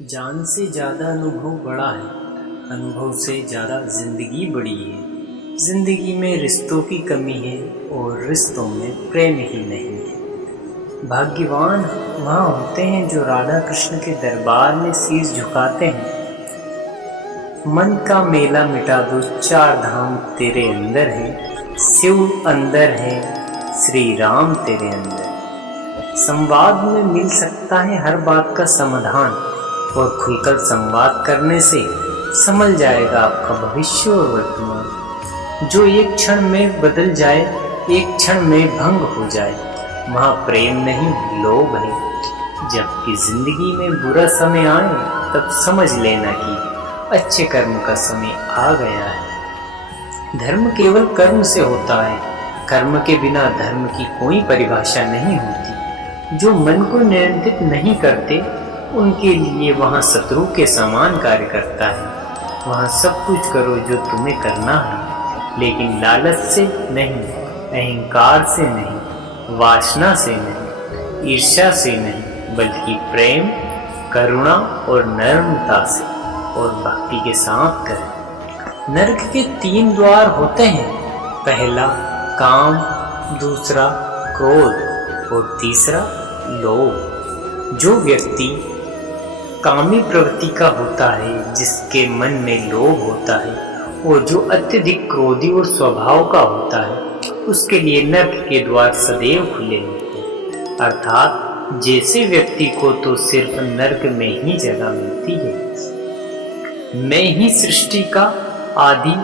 जान से ज़्यादा अनुभव बड़ा है, अनुभव से ज़्यादा ज़िंदगी बड़ी है। ज़िंदगी में रिश्तों की कमी है और रिश्तों में प्रेम ही नहीं है। भाग्यवान वहाँ होते हैं जो राधा कृष्ण के दरबार में शीश झुकाते हैं। मन का मेला मिटा दो, चार धाम तेरे अंदर है, शिव अंदर है, श्री राम तेरे अंदर। संवाद में मिल सकता है हर बात का समाधान, और खुलकर संवाद करने से संभल जाएगा आपका भविष्य और वर्तमान। जो एक क्षण में बदल जाए, एक क्षण में भंग हो जाए, वहाँ प्रेम नहीं लोभ है। जबकि जिंदगी में बुरा समय आए तब समझ लेना कि अच्छे कर्म का समय आ गया है। धर्म केवल कर्म से होता है, कर्म के बिना धर्म की कोई परिभाषा नहीं होती। जो मन को नियंत्रित नहीं करते उनके लिए वहाँ शत्रु के समान कार्य करता है। वहाँ सब कुछ करो जो तुम्हें करना है, लेकिन लालच से नहीं, अहंकार से नहीं, वासना से नहीं, ईर्ष्या से नहीं, बल्कि प्रेम, करुणा और नम्रता से और भक्ति के साथ करें। नरक के 3 द्वार होते हैं, पहला काम, दूसरा क्रोध और तीसरा लोभ। जो व्यक्ति कामी प्रवृत्ति का होता है, जिसके मन में लोभ होता है, और जो अत्यधिक क्रोधी और स्वभाव का होता है, उसके लिए नरक के द्वार सदैव खुले होते हैं। अर्थात जैसे व्यक्ति को तो सिर्फ नरक में ही जगह मिलती है। मैं ही सृष्टि का आदि,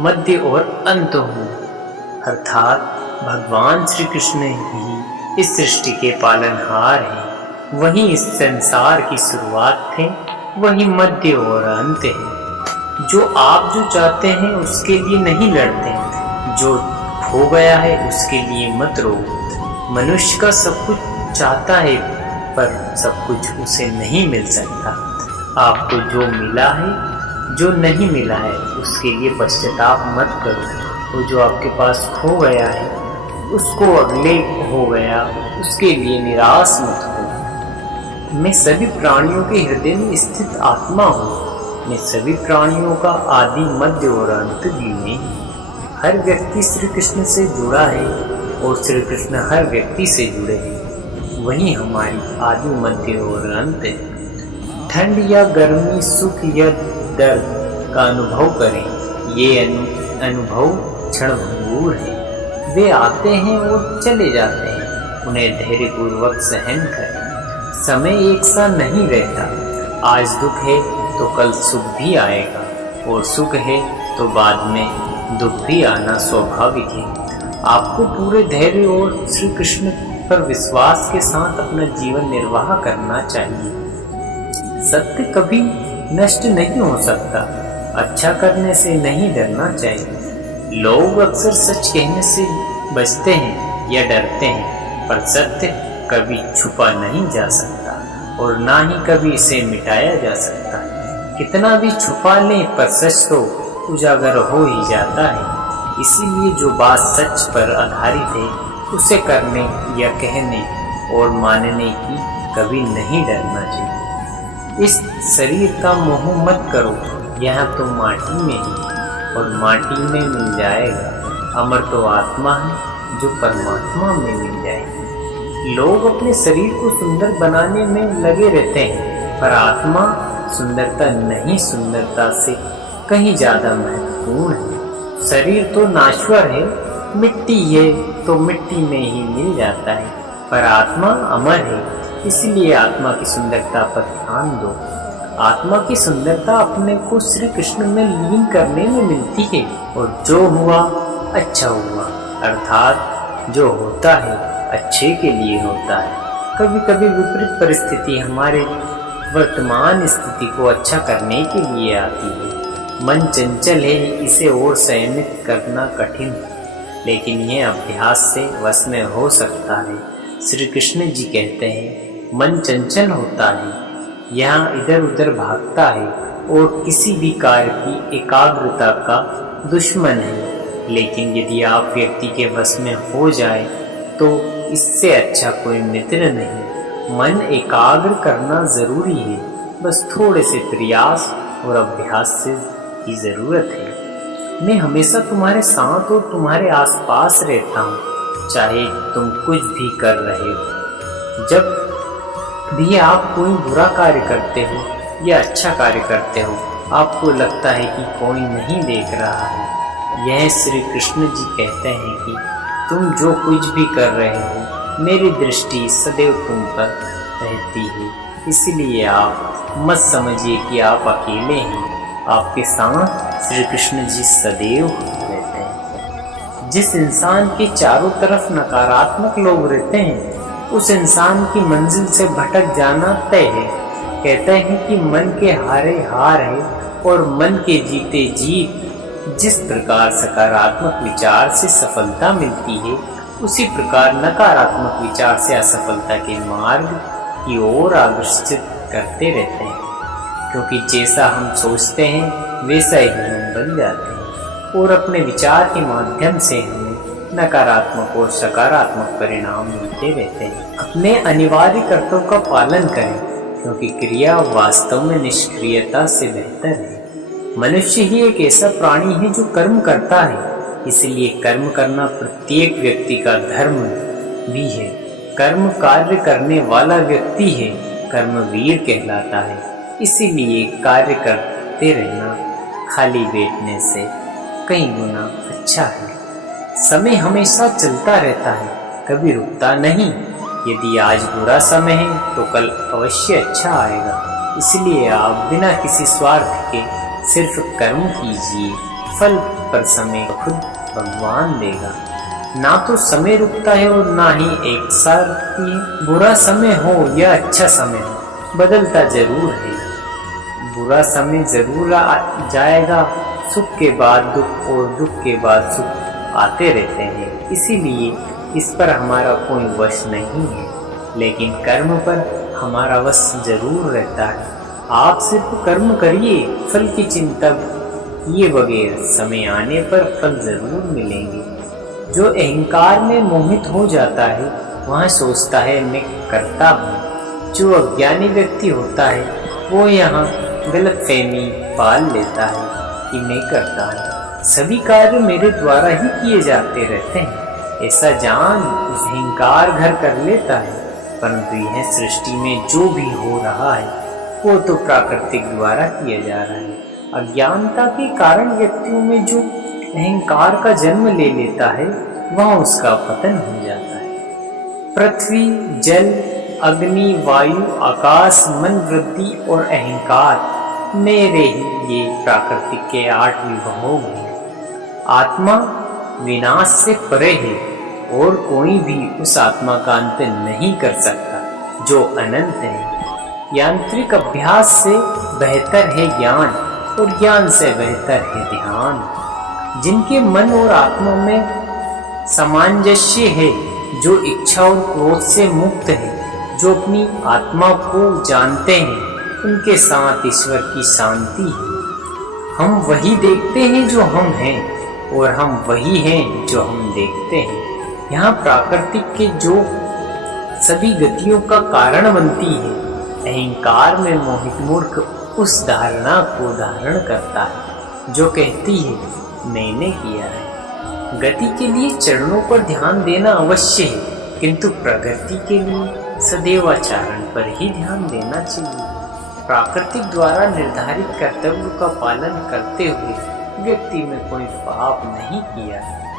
मध्य और अंत हूँ। अर्थात भगवान श्री कृष्ण ही इस सृष्टि के पालनहार हैं। वही इस संसार की शुरुआत थे, वही मध्य और अंत है। जो आप जो चाहते हैं उसके लिए नहीं लड़ते, जो खो गया है उसके लिए मत रो। मनुष्य का सब कुछ चाहता है, पर सब कुछ उसे नहीं मिल सकता। आपको जो मिला है, जो नहीं मिला है, उसके लिए पश्चाताप मत करो। और जो आपके पास खो गया है, उसको अगले हो गया, उसके लिए निराश मत हो। मैं सभी प्राणियों के हृदय में स्थित आत्मा हूँ। मैं सभी प्राणियों का आदि, मध्य और अंत भी मैं। हर व्यक्ति श्री कृष्ण से जुड़ा है और श्री कृष्ण हर व्यक्ति से जुड़े हैं। वही हमारी आदि, मध्य और अंत है। ठंड या गर्मी, सुख या दर्द का अनुभव करें। ये अनुभव क्षणभंगुर है। वे आते हैं और चले जाते हैं। उन्हें धैर्यपूर्वक सहन करें। समय एक सा नहीं रहता। आज दुख है तो कल सुख भी आएगा, और सुख है तो बाद में दुख भी आना स्वाभाविक है। आपको पूरे धैर्य और श्री कृष्ण पर विश्वास के साथ अपना जीवन निर्वाह करना चाहिए। सत्य कभी नष्ट नहीं हो सकता। अच्छा करने से नहीं डरना चाहिए। लोग अक्सर सच कहने से बचते हैं या डरते हैं, पर सत्य कभी छुपा नहीं जा सकता और ना ही कभी इसे मिटाया जा सकता। कितना भी छुपा लें, पर सच तो उजागर हो ही जाता है। इसीलिए जो बात सच पर आधारित है, उसे करने या कहने और मानने की कभी नहीं डरना चाहिए। इस शरीर का मोह मत करो, यह तो माटी में है और माटी में मिल जाएगा। अमर तो आत्मा है जो परमात्मा में मिल जाएगी। लोग अपने शरीर को सुंदर बनाने में लगे रहते हैं, पर आत्मा सुंदरता नहीं, सुंदरता से कहीं ज्यादा महत्वपूर्ण है। शरीर तो नाश्वर है, मिट्टी है तो मिट्टी में ही मिल जाता है, पर आत्मा अमर है। इसलिए आत्मा की सुंदरता पर ध्यान दो। आत्मा की सुंदरता अपने को श्री कृष्ण में लीन करने में मिलती है, और जो हुआ अच्छा हुआ। अर्थात जो होता है अच्छे के लिए होता है। कभी कभी विपरीत परिस्थिति हमारे वर्तमान स्थिति को अच्छा करने के लिए आती है। मन चंचल है, इसे और संयमित करना कठिन है, लेकिन यह अभ्यास से वश में हो सकता है। श्री कृष्ण जी कहते हैं, मन चंचल होता है, यहाँ इधर उधर भागता है और किसी भी कार्य की एकाग्रता का दुश्मन है। लेकिन यदि आप व्यक्ति के वश में हो जाए तो इससे अच्छा कोई मित्र नहीं। मन एकाग्र करना जरूरी है, बस थोड़े से प्रयास और अभ्यास से की ज़रूरत है। मैं हमेशा तुम्हारे साथ और तुम्हारे आसपास रहता हूँ, चाहे तुम कुछ भी कर रहे हो। जब भी आप कोई बुरा कार्य करते हो या अच्छा कार्य करते हो, आपको लगता है कि कोई नहीं देख रहा है। यह श्री कृष्ण जी कहते हैं कि तुम जो कुछ भी कर रहे हो, मेरी दृष्टि सदैव तुम पर रहती है। इसलिए आप मत समझिए कि आप अकेले हैं, आपके साथ श्री कृष्ण जी सदैव रहते हैं। जिस इंसान के चारों तरफ नकारात्मक लोग रहते हैं, उस इंसान की मंजिल से भटक जाना तय है। कहते हैं कि मन के हारे हार है और मन के जीते जीत। जिस प्रकार सकारात्मक विचार से सफलता मिलती है, उसी प्रकार नकारात्मक विचार से असफलता के मार्ग की ओर आकर्षित करते रहते हैं। क्योंकि जैसा हम सोचते हैं वैसा ही हम बन जाते हैं, और अपने विचार के माध्यम से हमें नकारात्मक और सकारात्मक परिणाम मिलते रहते हैं। अपने अनिवार्य कर्तव्यों का पालन करें, क्योंकि क्रिया वास्तव में निष्क्रियता से बेहतर है। मनुष्य ही एक ऐसा प्राणी है जो कर्म करता है, इसलिए कर्म करना प्रत्येक व्यक्ति का धर्म भी है। कर्म कार्य करने वाला व्यक्ति है, कर्मवीर कहलाता है। इसीलिए कार्य करते रहना खाली बैठने से कई गुना अच्छा है। समय हमेशा चलता रहता है, कभी रुकता नहीं। यदि आज बुरा समय है तो कल अवश्य अच्छा आएगा। इसलिए आप बिना किसी स्वार्थ के सिर्फ कर्म कीजिए, फल पर समय खुद भगवान देगा। ना तो समय रुकता है और ना ही एक साथ रुकती है। बुरा समय हो या अच्छा समय हो, बदलता जरूर है। बुरा समय जरूर आ जाएगा। सुख के बाद दुख और दुख के बाद सुख आते रहते हैं। इसीलिए इस पर हमारा कोई वश नहीं है, लेकिन कर्म पर हमारा वश जरूर रहता है। आप सिर्फ कर्म करिए, फल की चिंता किए बगैर समय आने पर फल जरूर मिलेंगे। जो अहंकार में मोहित हो जाता है, वह सोचता है मैं करता हूँ। जो अज्ञानी व्यक्ति होता है, वो यहाँ गलतफहमी पाल लेता है कि मैं करता हूँ, सभी कार्य मेरे द्वारा ही किए जाते रहते हैं। ऐसा जान अहंकार घर कर लेता है। परंतु यह सृष्टि में जो भी हो रहा है वो तो प्राकृतिक द्वारा किया जा रहा है। अज्ञानता के कारण व्यक्तियों में जो अहंकार का जन्म ले लेता है, वह उसका पतन हो जाता है। पृथ्वी, जल, अग्नि, वायु, आकाश, मन, वृद्धि और अहंकार मेरे ही ये प्राकृतिक के 8 विभव हैं। आत्मा विनाश से परे है और कोई भी उस आत्मा का अंत नहीं कर सकता जो अनंत है। यांत्रिक अभ्यास से बेहतर है ज्ञान और ज्ञान से बेहतर है ध्यान। जिनके मन और आत्मा में सामंजस्य है, जो इच्छा और क्रोध से मुक्त है, जो अपनी आत्मा को जानते हैं, उनके साथ ईश्वर की शांति है। हम वही देखते हैं जो हम हैं और हम वही हैं जो हम देखते हैं। यहाँ प्राकृतिक के जो सभी गतियों का कारण बनती है, अहंकार में मोहित मूर्ख उस धारणा को धारण करता है जो कहती है मैंने किया है। गति के लिए चरणों पर ध्यान देना अवश्य है, किंतु प्रगति के लिए सदैव आचरण पर ही ध्यान देना चाहिए। प्राकृतिक द्वारा निर्धारित कर्तव्य का पालन करते हुए व्यक्ति में कोई पाप नहीं किया है,